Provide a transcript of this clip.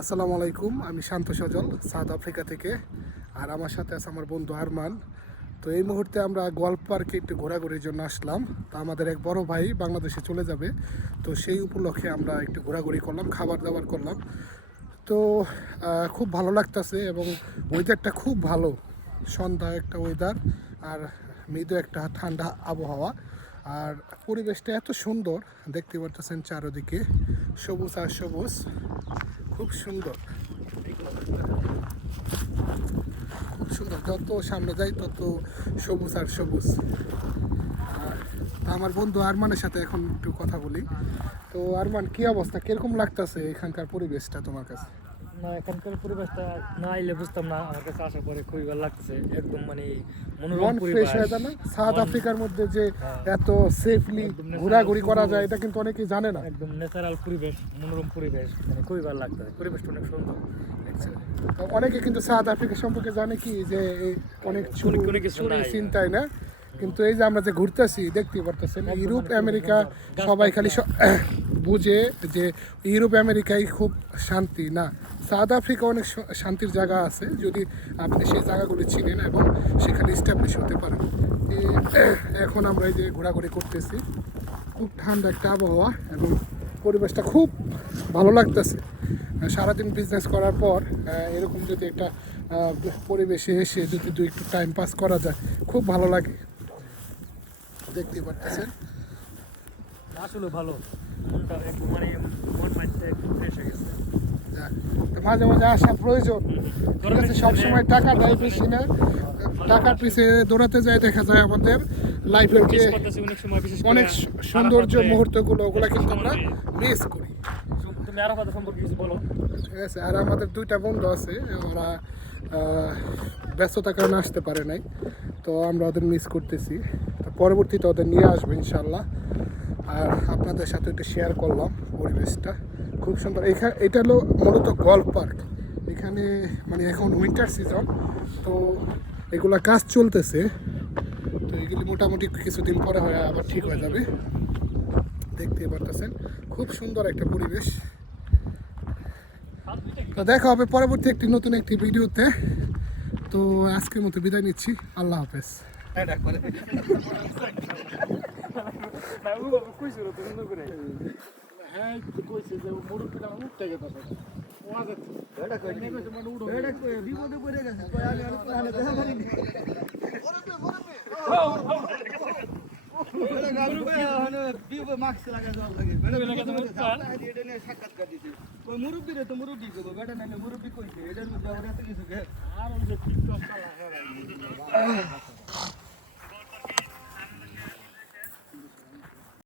আসসালামু আলাইকুম, আমি শান্ত সজল, সাউথ আফ্রিকা থেকে। আর আমার সাথে আছে আমার বন্ধু আরমান। তো এই মুহূর্তে আমরা গল্ফ পার্কে একটু ঘোরাঘুরির জন্য আসলাম। তো আমাদের এক বড় ভাই বাংলাদেশে চলে যাবে। তো সেই উপলক্ষে আমরা একটু ঘোরাঘুরি করলাম, খাবার দাবার করলাম। তো খুব ভালো লাগতেছে এবং ওয়েদারটা খুব ভালো। সন্ধ্যা একটা ওয়েদার আর মৃদু একটা ঠান্ডা আবহাওয়া। আর পরিবেশটা এত সুন্দর, দেখতে পারতেছেন চারোদিকে। সবুজ আর সবুজ। খুব সুন্দর। খুব সুন্দর। যত সামনে যাই, তত সবুজ আর সবুজ। আমার বন্ধু আরমানের সাথে এখন একটু কথা বলি। তো আরমান, কি অবস্থা? কীরকম লাগতেছে এখানকার পরিবেশটা তোমার কাছে? না এখানকার পরিবেশটা না এলে বুঝতাম না আমার কাছে আসার পরে খুবই ভালো লাগতেছে একদম মানে মনোরম মন পরিবেশ। হয়ে না? সাউথ আফ্রিকার মধ্যে যে হ্যাঁ। এত সেফলি ঘোরাঘুরি করা যায় এটা কিন্তু অনেকেই জানে না। একদম ন্যাচারাল পরিবেশ মনোরম পরিবেশ মানে খুবই ভালো লাগতেছে পরিবেশটা অনেক সুন্দর অনেকে কিন্তু সাউথ আফ্রিকা সম্পর্কে জানে কি যে এই অনেক চুরি। চিন্তায় না? কিন্তু এই যে আমরা যে ঘুরতেছি দেখতে পারতেছেন ইউরোপ আমেরিকা সবাই খালি বুঝে যে ইউরোপ আমেরিকাই খুব শান্তি না? সাউথ আফ্রিকা অনেক শান্তির জায়গা আছে, যদি আপনি সেই জায়গাগুলি চিনেন এবং সেখানে স্টাবলিশ হতে পারেন। এখন আমরা এই যে ঘোরাঘুরি করতেছি, খুব ঠান্ডা একটা আবহাওয়া এবং পরিবেশটা খুব ভালো লাগতেছে। সারাদিন বিজনেস করার পর এরকম যদি একটা পরিবেশে এসে যদি দু একটু টাইম পাস করা যায়, খুব ভালো লাগে। দেখতে পারতেছেন? আসলে ভালো। মানে মন মাইন্ডটা একটু ফ্রেশ হয়ে গেছে। মাঝে মাঝে আসা প্রয়োজন। ঠিক আছে সবসময় টাকাটাই বেশি না। টাকার পিছে দৌড়াতে যায় দেখা যায় আমাদের লাইফের যে অনেক সৌন্দর্য মুহূর্তগুলো ওগুলো কিন্তু আমরা মিস করি। তুমি আরাফাত সম্পর্কে কিছু বলো। ঠিক আছে আর আমাদের দুইটা বন্ধু আছে ওরা ব্যস্ততার কারণে আসতে পারে নাই। তো আমরা ওদের মিস করতেছি। তো পরবর্তীতে ওদের নিয়ে আসব ইনশাল্লাহ। আর আপনাদের সাথে একটু শেয়ার করলাম পরিবেশটা। খুব সুন্দর। এখানে এটা হলো মূলত গল্ফ পার্ক। এখানে মানে এখন উইন্টার সিজন তো এগুলা কাজ চলতেছে। তো এগুলি মোটামুটি কিছুদিন পরে হয় আবার ঠিক হয়ে যাবে। দেখতে পারতেছেন খুব সুন্দর একটা পরিবেশ। তো দেখা হবে পরবর্তী একটি নতুন একটি ভিডিওতে। তো আজকের মতো বিদায় নিচ্ছি। আল্লাহ হাফেজ। হ্যাঁ কইছে যে মুরুব্বিটা উঠতে গেছে বিপদে পড়ে গেছে কয় আমি আর কোথাও দেখা পারিনি মুরব্বী রে তো মুরব্বী করব বেটা নাহলে মুরব্বী কইছে এটার মধ্যে এত কিছু গে আর ওই যে টিকটক চালা